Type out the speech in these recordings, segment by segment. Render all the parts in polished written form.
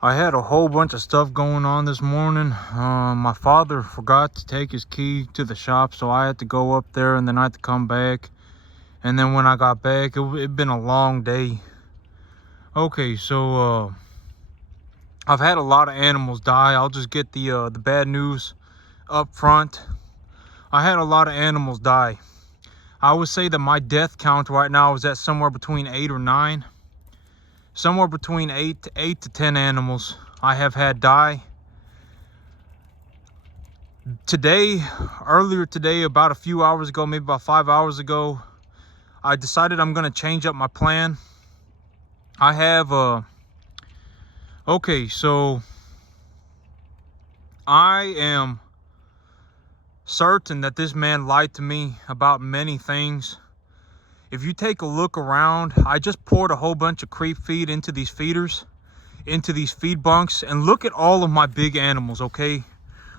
I had a whole bunch of stuff going on this morning. My father forgot to take his key to the shop, so I had to go up there and then I had to come back. And then when I got back, it'd been a long day. Okay, so I've had a lot of animals die. I'll just get the bad news up front. I had a lot of animals die. I would say that my death count right now is at somewhere between 8 or 9. Somewhere between 8 to 10 animals I have had die. Earlier today, about a few hours ago, maybe about 5 hours ago, I decided I'm going to change up my plan. I have, okay, so I am certain that this man lied to me about many things. If you take a look around, I just poured a whole bunch of creep feed into these feeders, into these feed bunks, and look at all of my big animals, okay?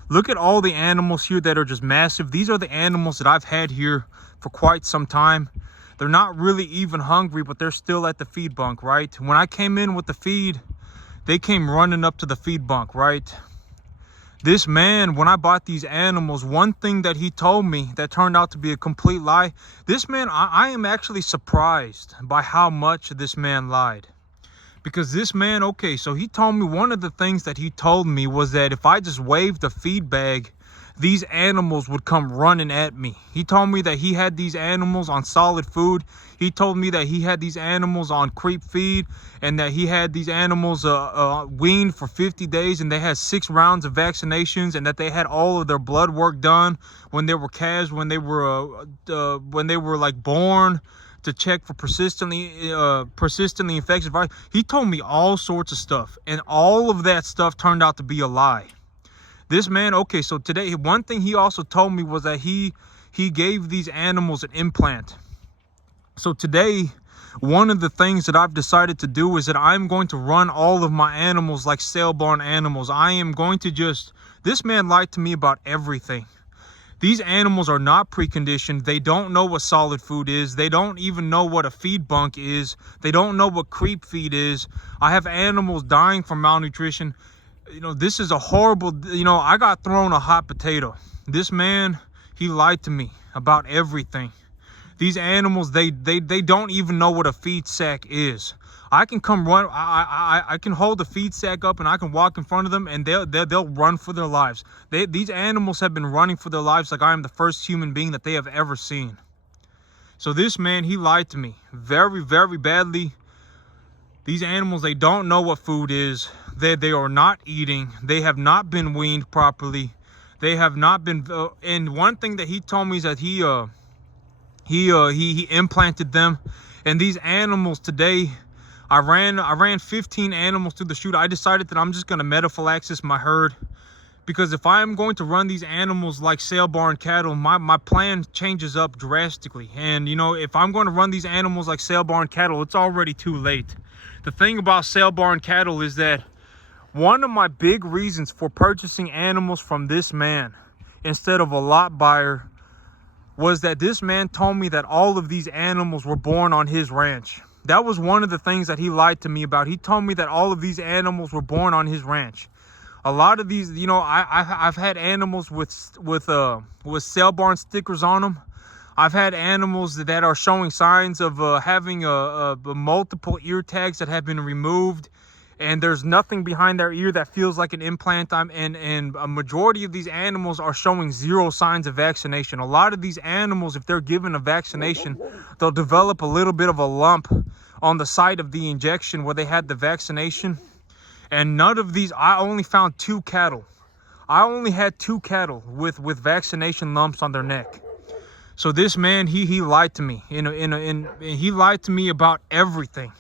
Look at all the animals here that are just massive. These are the animals that I've had here for quite some time. They're not really even hungry, but they're still at the feed bunk, right? When I came in with the feed, they came running up to the feed bunk, right? This man, when I bought these animals, one thing that he told me that turned out to be a complete lie. This man, I am actually surprised by how much this man lied. Because this man, okay, so he told me one of the things that he told me was that if I just waved the feed bag, these animals would come running at me. He told me that he had these animals on solid food. He told me that he had these animals on creep feed and that he had these animals weaned for 50 days and they had 6 rounds of vaccinations and that they had all of their blood work done when they were calves, when they were like born, to check for persistently infectious virus. He told me all sorts of stuff, and all of that stuff turned out to be a lie. This man, okay, so today, one thing he also told me was that he gave these animals an implant. So today, one of the things that I've decided to do is that I'm going to run all of my animals like sale barn animals. I am going to this man lied to me about everything. These animals are not preconditioned. They don't know what solid food is. They don't even know what a feed bunk is. They don't know what creep feed is. I have animals dying from malnutrition. You know, this is a horrible, I got thrown a hot potato. This man, he lied to me about everything. These animals, they don't even know what a feed sack is. I can come run, I can hold the feed sack up and I can walk in front of them and they'll run for their lives. These animals have been running for their lives like I am the first human being that they have ever seen. So this man, he lied to me very, very badly. These animals, they don't know what food is. They are not eating. They have not been weaned properly. They have not been. And one thing that he told me is that he implanted them. And these animals today, I ran 15 animals through the chute. I decided that I'm just gonna metaphylaxis my herd, because if I'm going to run these animals like sale barn cattle, my plan changes up drastically. And if I'm going to run these animals like sale barn cattle, it's already too late. The thing about sale barn cattle is that one of my big reasons for purchasing animals from this man instead of a lot buyer was that this man told me that all of these animals were born on his ranch. That was one of the things that he lied to me about. He told me that all of these animals were born on his ranch. A lot of these, I've had animals with sale barn stickers on them. I've had animals that are showing signs of having multiple ear tags that have been removed, and there's nothing behind their ear that feels like an implant. And a majority of these animals are showing 0 signs of vaccination. A lot of these animals, if they're given a vaccination, they'll develop a little bit of a lump on the site of the injection where they had the vaccination. And none of these, I only found 2 cattle. I only had 2 cattle with vaccination lumps on their neck. So this man, he lied to me. He lied to me about everything.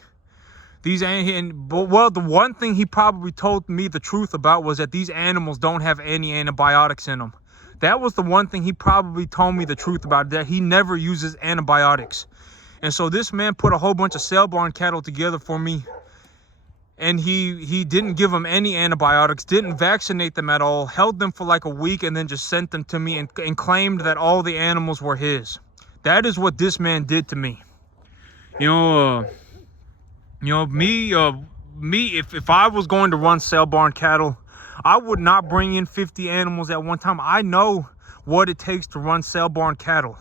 Well, the one thing he probably told me the truth about was that these animals don't have any antibiotics in them. That was the one thing he probably told me the truth about, that he never uses antibiotics. And so this man put a whole bunch of sale barn cattle together for me, and he didn't give them any antibiotics, didn't vaccinate them at all, held them for like a week, and then just sent them to me and claimed that all the animals were his. That is what this man did to me. Me if I was going to run sale barn cattle, I would not bring in 50 animals at one time. I know what it takes to run sale barn cattle.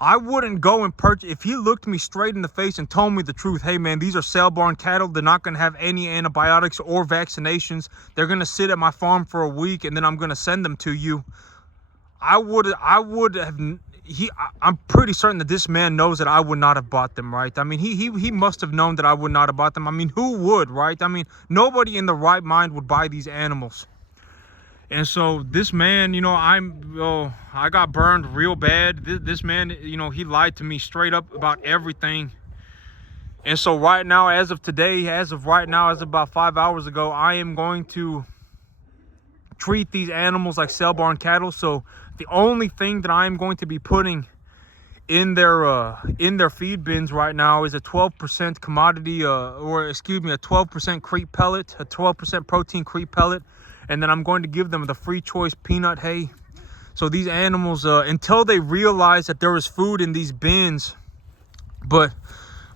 I wouldn't go and purchase. If he looked me straight in the face and told me the truth, hey man, these are sale barn cattle, they're not going to have any antibiotics or vaccinations, they're going to sit at my farm for a week and then I'm going to send them to you, I would have. I'm pretty certain that this man knows that I would not have bought them, right? I mean, he must have known that I would not have bought them. I mean, who would, right? I mean, nobody in the right mind would buy these animals. And so this man, you know, I got burned real bad. This man, you know, he lied to me straight up about everything. And so right now, as of today, as of about 5 hours ago, I am going to treat these animals like sale barn cattle. So the only thing that I'm going to be putting in their feed bins right now is a 12% commodity, or excuse me, a 12% creep pellet, a 12% protein creep pellet, and then I'm going to give them the free choice peanut hay. So these animals, until they realize that there is food in these bins. But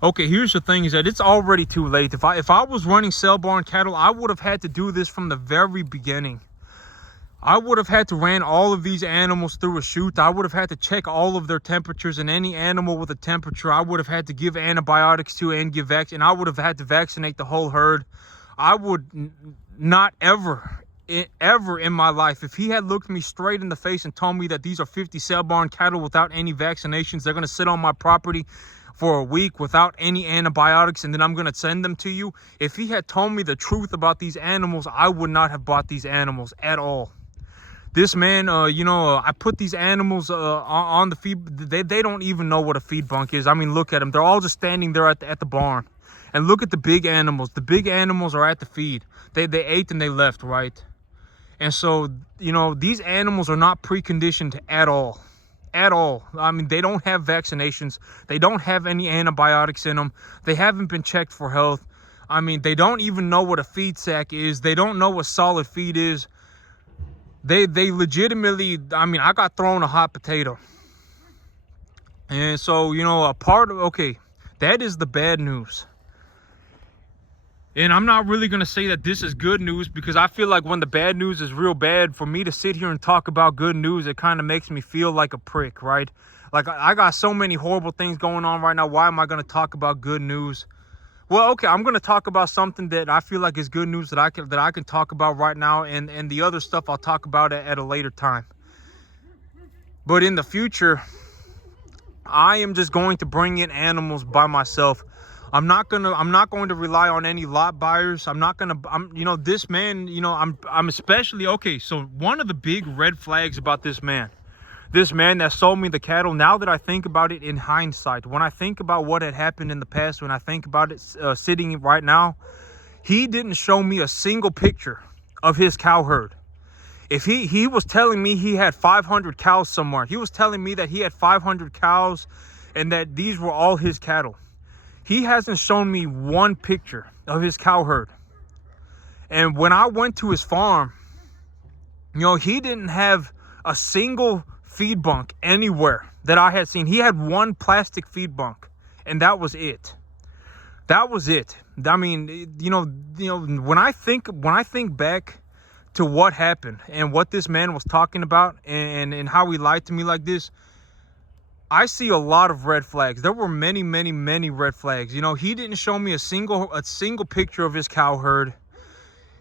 okay, here's the thing: is that it's already too late. If I was running sale barn cattle, I would have had to do this from the very beginning. I would have had to ran all of these animals through a chute. I would have had to check all of their temperatures, and any animal with a temperature, I would have had to give antibiotics to and give vaccine. And I would have had to vaccinate the whole herd. I would not ever in my life, if he had looked me straight in the face and told me that these are 50 sale barn cattle without any vaccinations, they're going to sit on my property for a week without any antibiotics, and then I'm going to send them to you. If he had told me the truth about these animals, I would not have bought these animals at all. This man, I put these animals on the feed. They don't even know what a feed bunk is. I mean, look at them. They're all just standing there at the barn. And look at the big animals. The big animals are at the feed. They ate and they left, right? And so, you know, these animals are not preconditioned at all. At all. I mean, they don't have vaccinations. They don't have any antibiotics in them. They haven't been checked for health. I mean, they don't even know what a feed sack is. They don't know what solid feed is. They legitimately, I mean, I got thrown a hot potato. And so, you know, okay, that is the bad news. And I'm not really going to say that this is good news, because I feel like when the bad news is real bad, for me to sit here and talk about good news, it kind of makes me feel like a prick, right? Like, I got so many horrible things going on right now. Why am I going to talk about good news? Well, okay, I'm going to talk about something that I feel like is good news that I can talk about right now, and the other stuff I'll talk about at a later time. But in the future, I am just going to bring in animals by myself. I'm not going to rely on any lot buyers. This man, I'm especially, okay, so one of the big red flags about this man that sold me the cattle, now that I think about it in hindsight, when I think about what had happened in the past, when I think about it sitting right now, he didn't show me a single picture of his cow herd. If he was telling me he had 500 cows somewhere, he was telling me that he had 500 cows and that these were all his cattle. He hasn't shown me one picture of his cow herd. And when I went to his farm, he didn't have a single feed bunk anywhere that I had seen. He had one plastic feed bunk, and that was it. That was it. I mean, when I think back to what happened and what this man was talking about and how he lied to me like this, I see a lot of red flags. There were many, many, many red flags. He didn't show me a single picture of his cow herd.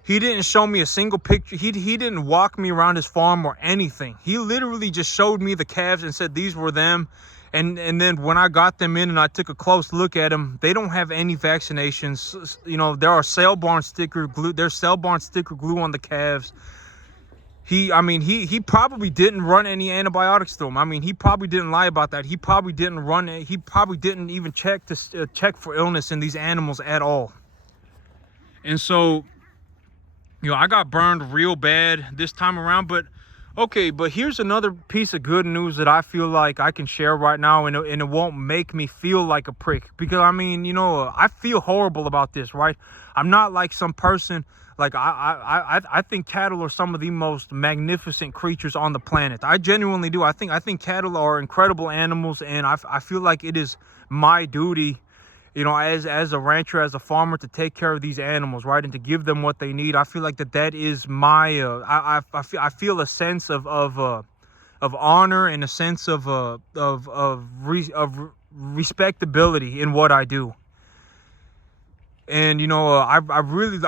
He didn't show me a single picture. He didn't walk me around his farm or anything. He literally just showed me the calves and said these were them. And then when I got them in and I took a close look at them, they don't have any vaccinations. There are sale barn sticker glue. There's sale barn sticker glue on the calves. He probably didn't run any antibiotics to them. I mean, he probably didn't lie about that. He probably didn't run it. He probably didn't even check for illness in these animals at all. And so, I got burned real bad this time around. But okay, but here's another piece of good news that I feel like I can share right now, and it won't make me feel like a prick, because I feel horrible about this, right? I'm not like some person. Like, I think cattle are some of the most magnificent creatures on the planet. I genuinely do. I think cattle are incredible animals, and I feel like it is my duty you know, as a rancher, as a farmer, to take care of these animals, right, and to give them what they need. I feel like that is my I feel a sense of honor and a sense of respectability in what I do. And you know, I really,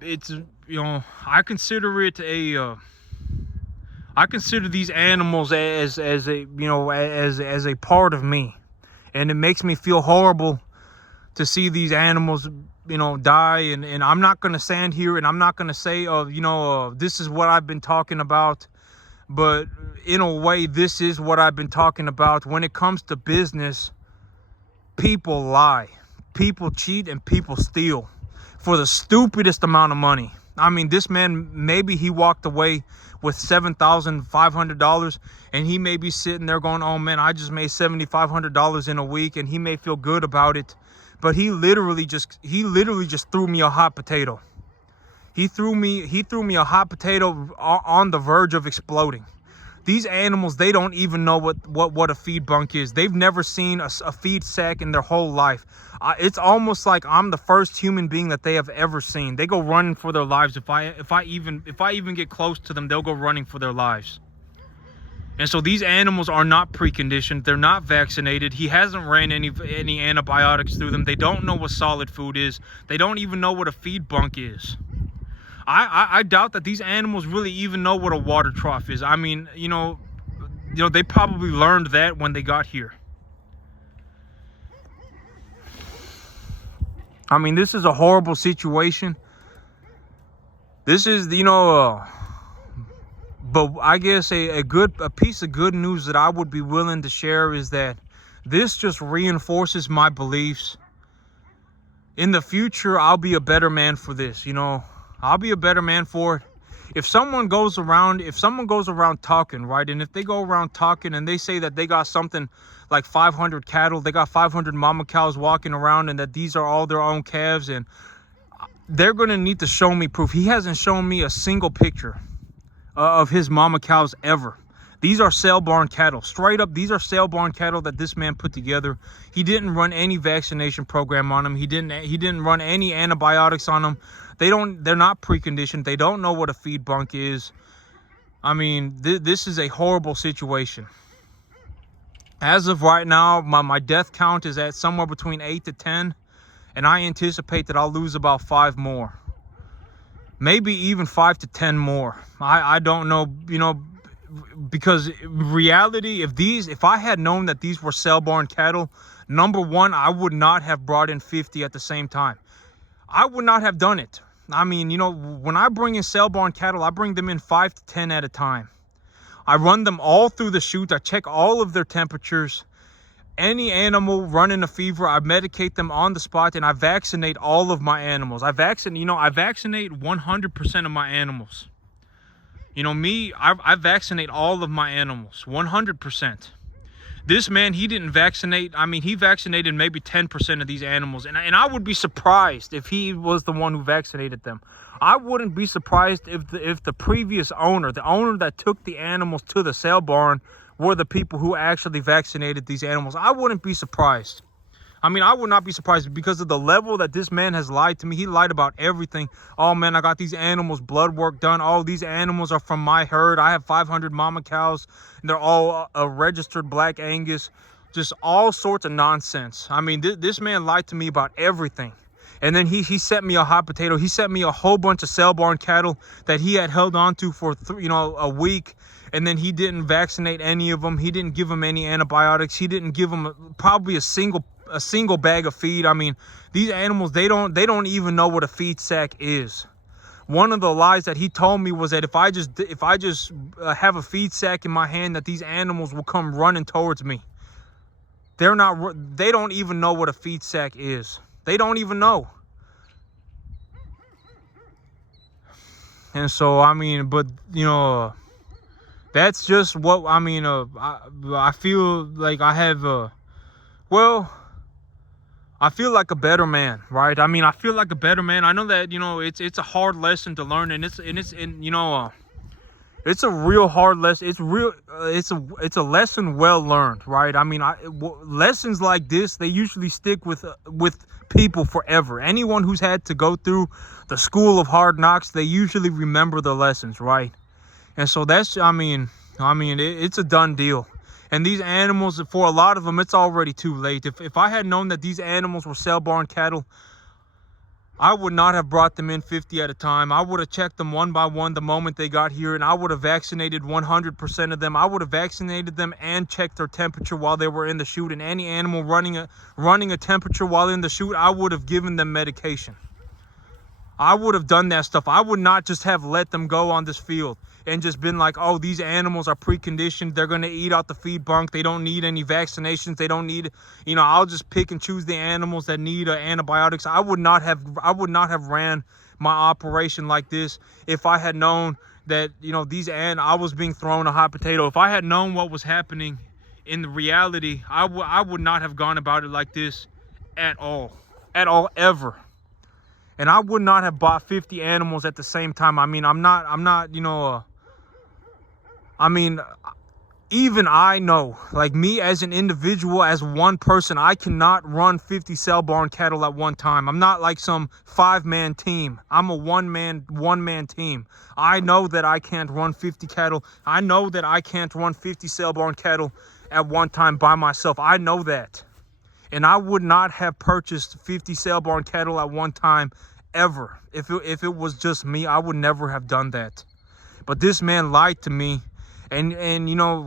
it's, you know, I consider it a I consider these animals as a, you know, as a part of me, and it makes me feel horrible to see these animals, you know, die. And I'm not gonna stand here and I'm not gonna say, you know, this is what I've been talking about, but in a way, this is what I've been talking about. When it comes to business, people lie, people cheat, and people steal for the stupidest amount of money. I mean, this man, maybe he walked away with $7,500, and he may be sitting there going, oh man, I just made $7,500 in a week, and he may feel good about it. But he literally just threw me a hot potato. He threw me a hot potato on the verge of exploding. These animals, they don't even know what a feed bunk is. They've never seen a feed sack in their whole life. It's almost like I'm the first human being that they have ever seen. They go running for their lives. If I even get close to them, they'll go running for their lives. And so these animals are not preconditioned. They're not vaccinated. He hasn't ran any antibiotics through them. They don't know what solid food is. They don't even know what a feed bunk is. I doubt that these animals really even know what a water trough is. I mean, you know, they probably learned that when they got here. I mean, this is a horrible situation. This is, you know, but I guess a piece of good news that I would be willing to share is that this just reinforces my beliefs. In the future, I'll be a better man for this, you know. I'll be a better man for it. If someone goes around talking, right, and if they go around talking and they say that they got something like 500 cattle, they got 500 mama cows walking around, and that these are all their own calves, and they're going to need to show me proof. He hasn't shown me a single picture of his mama cows ever. These are sale barn cattle. Straight up, these are sale barn cattle that this man put together. He didn't run any vaccination program on them. He didn't run any antibiotics on them. They're not preconditioned. They don't know what a feed bunk is. I mean, this is a horrible situation. As of right now, my death count is at somewhere between 8 to 10, and I anticipate that I'll lose about 5 more. Maybe even 5 to 10 more. I don't know, you know, because reality, if I had known that these were sale barn cattle, number one, I would not have brought in 50 at the same time. I would not have done it. I mean, you know, when I bring in sale barn cattle, I bring them in 5 to 10 at a time. I run them all through the chute. I check all of their temperatures. Any animal running a fever, I medicate them on the spot, and I vaccinate all of my animals. I vaccinate 100% of my animals. You know, me, I vaccinate all of my animals, 100%. This man, he didn't vaccinate. I mean, he vaccinated maybe 10% of these animals. And I would be surprised if he was the one who vaccinated them. I wouldn't be surprised if the previous owner, the owner that took the animals to the sale barn, were the people who actually vaccinated these animals. I wouldn't be surprised. I mean, I would not be surprised because of the level that this man has lied to me. He lied about everything. Oh, man, I got these animals blood work done. Oh, these animals are from my herd. I have 500 mama cows. And they're all registered Black Angus. Just all sorts of nonsense. I mean, this man lied to me about everything. And then he sent me a hot potato. He sent me a whole bunch of sale barn cattle that he had held on to for, a week. And then he didn't vaccinate any of them. He didn't give them any antibiotics. He didn't give them probably a single bag of feed. I mean, these animals, they don't even know what a feed sack is. One of the lies that he told me was that if I just have a feed sack in my hand, that these animals will come running towards me. They don't even know what a feed sack is. They don't even know. And so, I mean, but, you know, that's just what, I mean, I feel like I have, I feel like a better man, right? I mean, I feel like a better man. I know that, you know, it's a hard lesson to learn, and It's a real hard lesson. It's real. It's a lesson well learned, right? I mean, lessons like this, they usually stick with people forever. Anyone who's had to go through the school of hard knocks, they usually remember the lessons, right? And so that's, it's a done deal. And these animals, for a lot of them, it's already too late. If I had known that these animals were sale barn cattle, I would not have brought them in 50 at a time. I would have checked them one by one the moment they got here, and I would have vaccinated 100% of them. I would have vaccinated them and checked their temperature while they were in the chute. And any animal running a temperature while in the chute, I would have given them medication. I would have done that stuff. I would not just have let them go on this field and just been like, oh, these animals are preconditioned. They're going to eat out the feed bunk. They don't need any vaccinations. They don't need, I'll just pick and choose the animals that need antibiotics. I would not have ran my operation like this if I had known that, I was being thrown a hot potato. If I had known what was happening in the reality, I would not have gone about it like this at all, ever. And I would not have bought 50 animals at the same time. I mean, even I know, like me as an individual, as one person, I cannot run 50 sale barn cattle at one time. I'm not like some 5-man team. I'm a one-man team. I know that I can't run 50 cattle. I know that I can't run 50 sale barn cattle at one time by myself. I know that. And I would not have purchased 50 sale barn cattle at one time ever. If it was just me, I would never have done that. But this man lied to me. And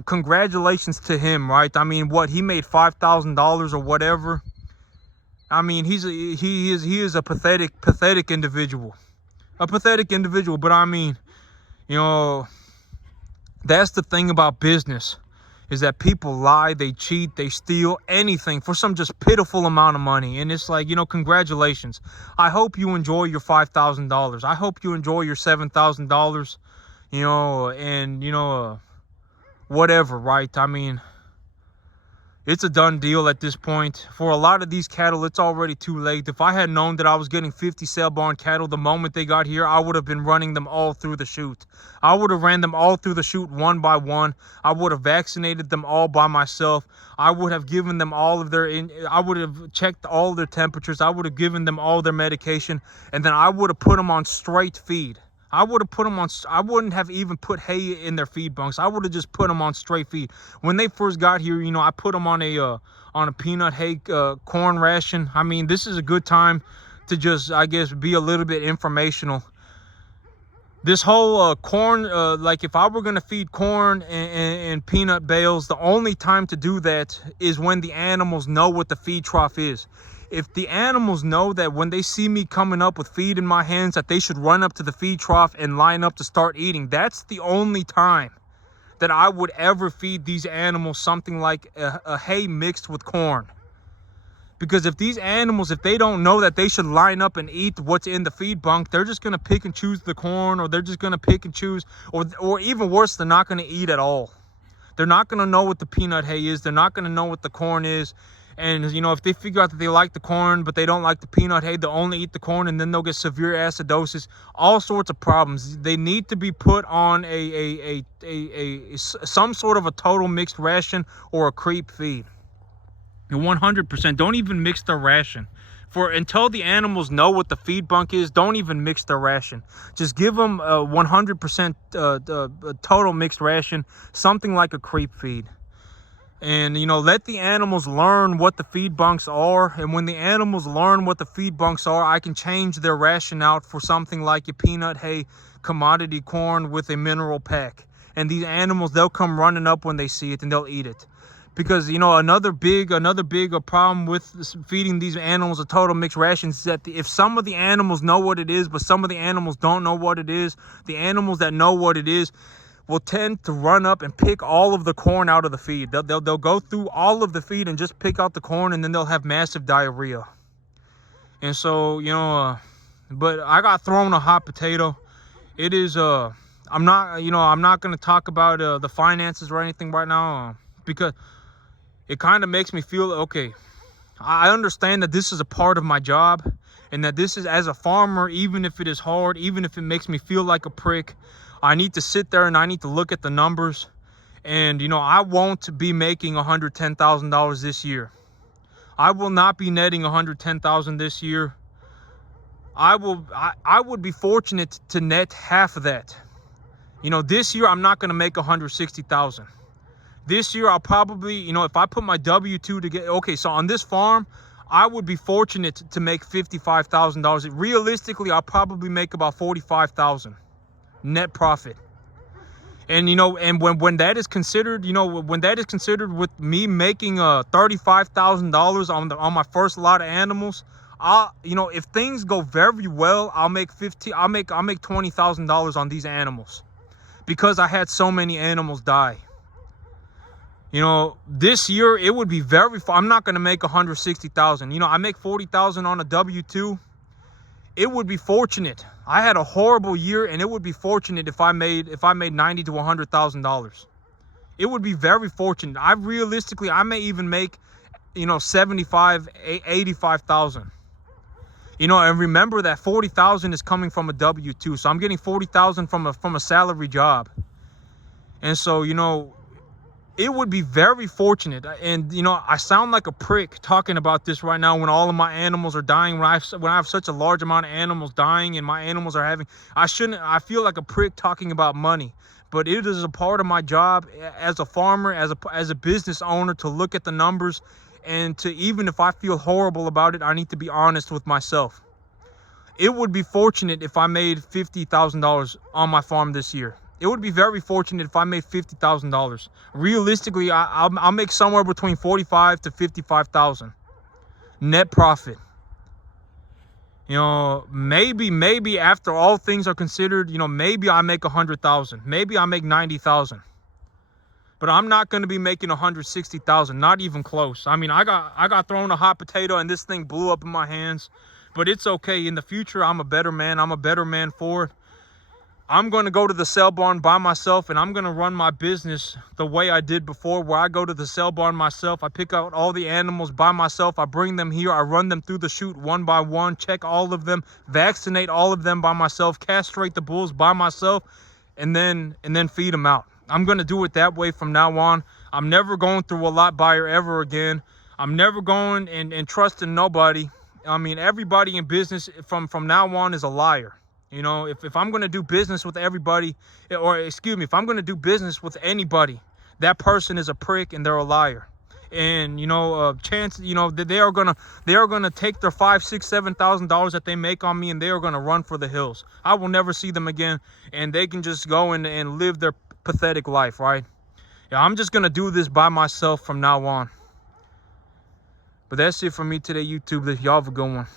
congratulations to him, right? I mean, he made $5,000 or whatever. I mean, he is a pathetic individual. A pathetic individual. But I mean, that's the thing about business. Is that people lie, they cheat, they steal anything for some just pitiful amount of money. And it's like, congratulations. I hope you enjoy your $5,000. I hope you enjoy your $7,000, and, whatever, right? I mean, it's a done deal at this point. For a lot of these cattle, it's already too late. If I had known that I was getting 50 sale barn cattle the moment they got here, I would have been running them all through the chute. I would have ran them all through the chute one by one. I would have vaccinated them all by myself. I would have given them all of I would have checked all their temperatures. I would have given them all their medication. And then I would have put them on straight feed. I would have put them on, I wouldn't have even put hay in their feed bunks. I would have just put them on straight feed. When they first got here, I put them on a peanut hay corn ration. I mean, this is a good time to just, I guess, be a little bit informational. This whole corn, like if I were going to feed corn and peanut bales, the only time to do that is when the animals know what the feed trough is. If the animals know that when they see me coming up with feed in my hands, that they should run up to the feed trough and line up to start eating, that's the only time that I would ever feed these animals something like a hay mixed with corn. Because if these animals, if they don't know that they should line up and eat what's in the feed bunk, they're just going to pick and choose the corn, or they're just going to pick and choose, or even worse, they're not going to eat at all. They're not going to know what the peanut hay is. They're not going to know what the corn is. And, if they figure out that they like the corn, but they don't like the peanut hay, they'll only eat the corn, and then they'll get severe acidosis, all sorts of problems. They need to be put on some sort of a total mixed ration or a creep feed. 100%. Don't even mix their ration. Until the animals know what the feed bunk is, don't even mix their ration. Just give them a 100% total mixed ration, something like a creep feed. And, let the animals learn what the feed bunks are. And when the animals learn what the feed bunks are, I can change their ration out for something like a peanut hay commodity corn with a mineral pack. And these animals, they'll come running up when they see it and they'll eat it. Because, another big problem with feeding these animals a total mixed ration is that if some of the animals know what it is, but some of the animals don't know what it is, the animals that know what it is will tend to run up and pick all of the corn out of the feed. They'll go through all of the feed and just pick out the corn, and then they'll have massive diarrhea. And so, but I got thrown a hot potato. It is, I'm not going to talk about the finances or anything right now because it kind of makes me feel, okay, I understand that this is a part of my job. And that this is, as a farmer, even if it is hard, even if it makes me feel like a prick, I need to sit there and I need to look at the numbers. And, you know, I won't be making $110,000 this year. I will not be netting $110,000 this year. I would be fortunate to net half of that. You know, this year I'm not going to make $160,000. This year I'll probably, you know, if I put my W-2 to get, okay, so on this farm, I would be fortunate to make $55,000. Realistically, I'll probably make about $45,000 net profit. And, you know, and when that is considered, you know, when that is considered with me making $35,000 on my first lot of animals, you know, if things go very well, I'll make $20,000 on these animals, because I had so many animals die. You know, this year it would be I'm not going to make $160,000. You know, I make $40,000 on a W-2. It would be fortunate. I had a horrible year, and it would be fortunate if I made $90,000 to $100,000. It would be very fortunate. I may even make, you know, $75,000, $85,000. You know, and remember that $40,000 is coming from a W-2, so I'm getting $40,000 from a salary job. And so, you know, it would be very fortunate. And, you know, I sound like a prick talking about this right now when all of my animals are dying, when I have such a large amount of animals dying and my animals are having, I feel like a prick talking about money. But it is a part of my job as a farmer, as a business owner, to look at the numbers, and to, even if I feel horrible about it, I need to be honest with myself. It would be fortunate if I made $50,000 on my farm this year. It would be very fortunate if I made $50,000. Realistically, I'll make somewhere between $45,000 to $55,000 net profit. You know, maybe after all things are considered, you know, maybe I make $100,000. Maybe I make $90,000. But I'm not going to be making $160,000. Not even close. I mean, I got thrown a hot potato and this thing blew up in my hands. But it's okay. In the future, I'm a better man. I'm a better man for it. I'm going to go to the sale barn by myself, and I'm going to run my business the way I did before, where I go to the sale barn myself. I pick out all the animals by myself. I bring them here. I run them through the chute one by one, check all of them, vaccinate all of them by myself, castrate the bulls by myself, and then feed them out. I'm going to do it that way from now on. I'm never going through a lot buyer ever again. I'm never going and trusting nobody. I mean, everybody in business from now on is a liar. You know, if I'm going to do business with everybody, or excuse me, if I'm going to do business with anybody, that person is a prick and they're a liar. And, you know, you know, they are going to take their $5,000, $6,000, $7,000 that they make on me, and they are going to run for the hills. I will never see them again, and they can just go and live their pathetic life, right? Yeah, I'm just going to do this by myself from now on. But that's it for me today, YouTube. Y'all have a good one.